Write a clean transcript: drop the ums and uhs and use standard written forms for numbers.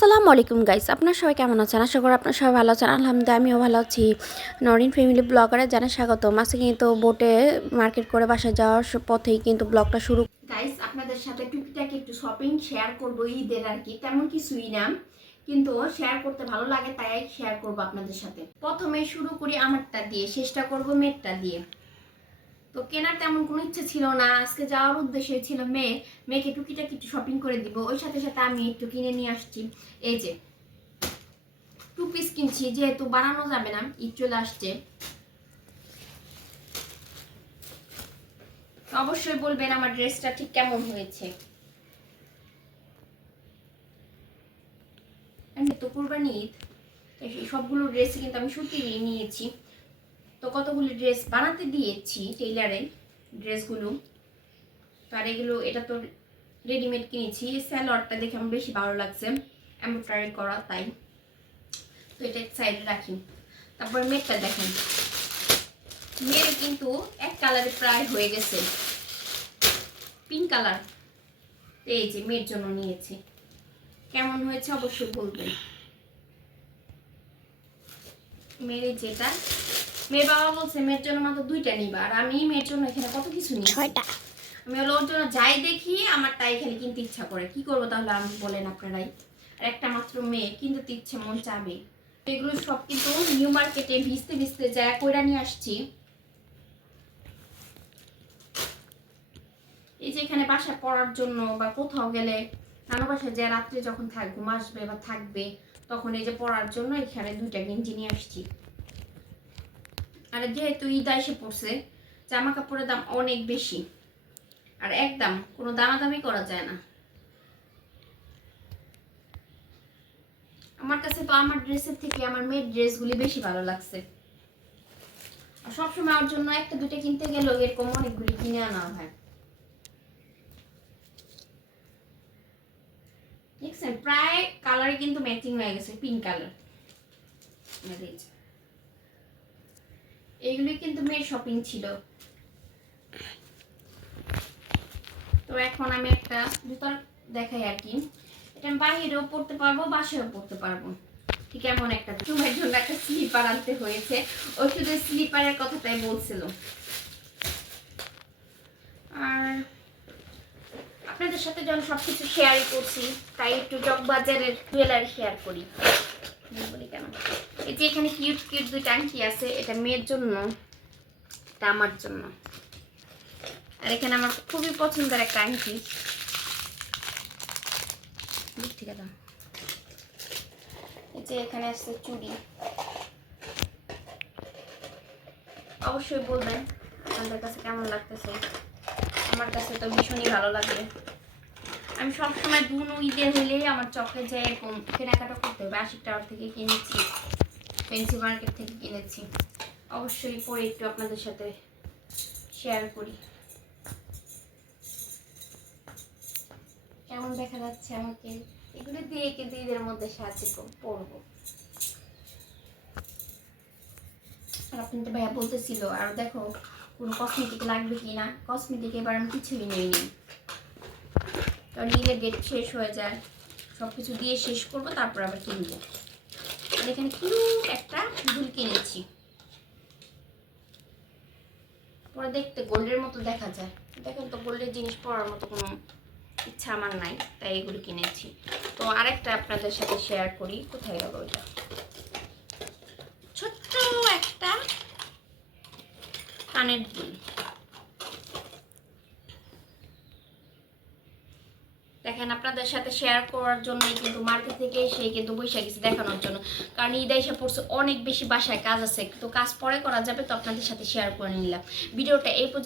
আসসালামু আলাইকুম গাইস, আপনারা সবাই কেমন আছেন? আশা করি আপনারা সবাই ভালো আছেন। আলহামদুলিল্লাহ আমিও ভালো আছি। নরিন ফ্যামিলি ব্লগারে জানাই স্বাগতম। আজকে কিন্তু বোটে মার্কেট করে বাসা যাওয়ার পথেই কিন্তু ব্লগটা শুরু। গাইস, আপনাদের সাথে টুকিটাকি একটু শপিং শেয়ার করব ঈদের আর কি, তেমন কিছুই না, কিন্তু শেয়ার করতে ভালো লাগে তাই শেয়ার করব আপনাদের সাথে। প্রথমে শুরু করি আমারটা দিয়ে, শেষটা করব মেয়েরটা দিয়ে। তো কেনার তেমন কোনো ইচ্ছে ছিল না, আজকে যাওয়ার উদ্দেশ্য ছিল মেয়েকে টুকিটাকি একটু শপিং করে দিব। ওই সাথে সাথে আমি একটু কিনে নিয়ে আসছি। এই যে 2 পিস কিনছি, যেহেতু বানানো যাবে না, ঈদ চলে আসছে। অবশ্যই বলবেন আমার ড্রেসটা ঠিক কেমন হয়েছে। তো কুরবানি ঈদ, সবগুলো ড্রেস কিন্তু আমি সুতি নিয়েছি। তো কতগুলো ড্রেস বানাতে দিয়েছি টেইলারে ড্রেসগুলো। তো আর এগুলো, এটা তো রেডিমেড কিনেছি। স্যালোয়ারটা দেখে আমার বেশি ভালো লাগছে, এমব্রয়ডারি করা, তাই তো এটা সাইডে রাখি। তারপর মেয়েরটা দেখেন, মেয়ের কিন্তু এক কালারে প্রায় হয়ে গেছে, পিঙ্ক কালার। এই যে মেয়ের জন্য নিয়েছি, কেমন হয়েছে অবশ্যই বলবেন। মেয়ের যেটা, মেয়ের বাবা বলছে মেয়ের জন্য মাত্র 2টা নিবা, আর আমি মেয়ের জন্য এখানে কত কিছু নিয়েছি, 6টা। আমি হলো ওর জন্য যাই দেখি আমার তাই খালি কিনতে ইচ্ছা করে। কি করবো তাহলে আমি বলেন আপনারাই। আর একটা মাত্র মেয়ে, কিনতে ইচ্ছে মন চাবে। এগুলো সব কিন্তু নিউ মার্কেটে ভিজতে ভিজতে যা কইরা নিয়ে আসছি। এই যে এখানে বাসা পড়ার জন্য বা কোথাও গেলে, নানু বাসায় যে রাত্রে যখন ঘুম আসবে বা থাকবে, তখন এই যে পড়ার জন্য এখানে 2টা গেঞ্জি নিয়ে আসছি। আর যেহেতু ঈদ এসে পড়ছে, জামা কাপড়ের দাম অনেক বেশি, আর একদম কোনো দামাদামি করা যায় না। আমার কাছে তো আমার ড্রেসের থেকে আমার মেয়ের ড্রেসগুলি বেশি ভালো লাগছে। আর সবসময় ওর জন্য 1টা 2টা কিনতে গেলেও এরকম অনেকগুলি কিনে আনা হয়। দেখছেন প্রায় কালার কিন্তু ম্যাচিং হয়ে গেছে, পিঙ্ক কালার। এইগুলি কিন্তু মেয়ের শপিং ছিল। তো এখন আমি একটা জুতার দেখাই আর কি, এটা আমি বাইরেও পড়তে পারবো, বাসায়ও পড়তে পারবো। ঠিক এমন একটা তোমার জন্য একটা স্লিপার আনতে হয়েছে। ও শুধু স্লিপারের কথাটাই বলছিল। আর আপনাদের সাথে যখন সবকিছু শেয়ারই করছি, তাই একটু জগবাজারের জুয়েলারি শেয়ার করি। বলি কেন, এই যে এখানে কিউট কিউট 2টা আংটি আছে, এটা মেয়ের জন্য, এটা আমার জন্য। আর এখানে আমার খুবই পছন্দের একটা আংটি, ঠিক আছে। এই যে এখানে আছে চুড়ি। অবশ্যই বলবেন আপনাদের কাছে কেমন লাগতেছে। আমার কাছে তো ভীষণই ভালো লাগবে। আমি সবসময় দুনো ঈদের হলেই আমার চকে যায় এরকম কেনাকাটা করতে হবে। 80 টাকা থেকে কিনেছি, ফ্যান্সি মার্কেট থেকে কিনেছি। অবশ্যই পরে একটু আপনাদের সাথে শেয়ার করি কেমন দেখা যাচ্ছে আমাকে। এগুলো দিয়ে কিন্তু ঈদের মধ্যে সাহায্য পড়বো। আর আপনি তো ভাইয়া বলতেছিল আর দেখো কোনো কসমেটিক লাগবে কিনা। কসমেটিক এবার আমি কিছুই নেইনি, কারণ ঈদের ডেট শেষ হয়ে যায়, সব কিছু দিয়ে শেষ করবো, তারপর আবার কিনবো। আর এখানে কিউট একটা দুল কিনেছি, পরে দেখতে গোল্ডের মতো দেখা যায়। দেখেন তো, গোল্ডের জিনিস পরার মতো কোনো ইচ্ছা আমার নাই, তাই এগুলো কিনেছি। তো আরেকটা আপনাদের সাথে শেয়ার করি, কোথায় গেল ওইটা, ছোট্ট একটা কানের দুল। দেখেন আপনাদের সাথে শেয়ার করার জন্যই কিন্তু মার্কেট থেকে এসে কিন্তু বসে গেছি দেখানোর জন্য, কারণ ঈদ এসে পড়ছে, অনেক বেশি বাসায় কাজ আছে, তো কাজ পরে করা যাবে, তো আপনাদের সাথে শেয়ার করে নিলাম ভিডিওটা এই পর্যন্ত।